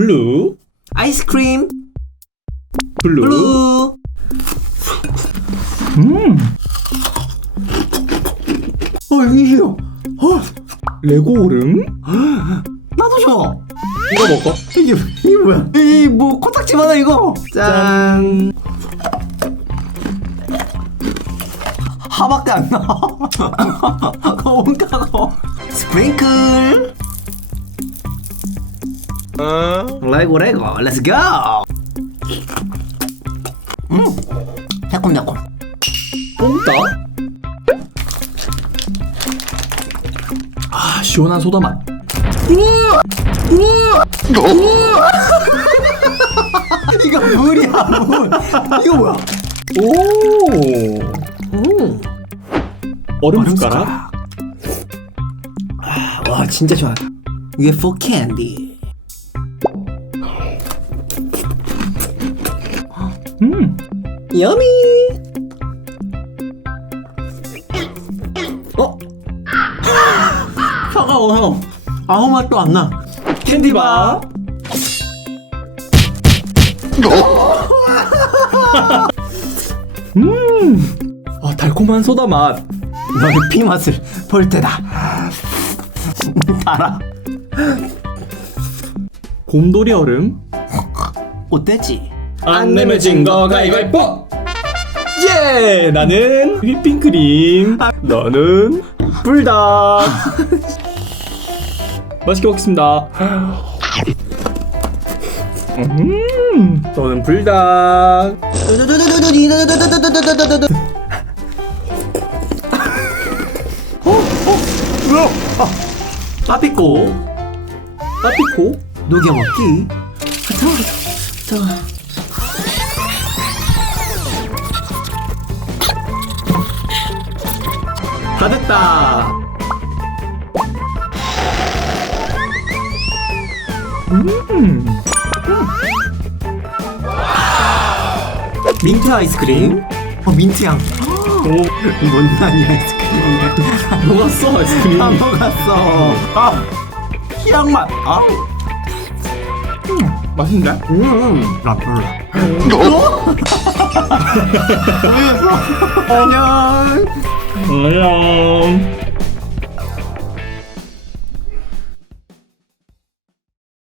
블루, 아이스크림. 블루. 블루. 음, 어 이게요 어 레고 얼음? 나도 줘 이거 먹어. 이게 이게 뭐야? 이뭐 코딱지 많아 이거? 짠. 하밖에 안 나와 뭔가 스프링클 레고 레고 렛츠 고 음 새콤새콤. 뽕따. 아, 시원한 소다 맛. 이거 물이야 물. 이거 뭐야? 오, 음. 얼음 숟가락. 아, 와 진짜 좋아. 이게 for candy 음, 여미 어? 차가워 형 아무 맛도 안 나 캔디바. 음, 아, 달콤한 소다 맛. 너의 피 맛을 볼 때다 달아 곰돌이 얼음. 어땠지? 안 내면 진 거 가위바위보! 예! 나는 휘핑크림. 너는 불닭. 맛있게 먹겠습니다. 음, 너는 불닭. 빠삐꼬 빠피코. 녹여먹기 자, 다 됐다. 음, 민트 아이스크림 어 민트향 오, 못난이 아이스크림이네 녹았어, 아이스크림. 다 녹았어 아 희향맛 아우 맛있는데? 음, 나 별로. 안녕. 안녕.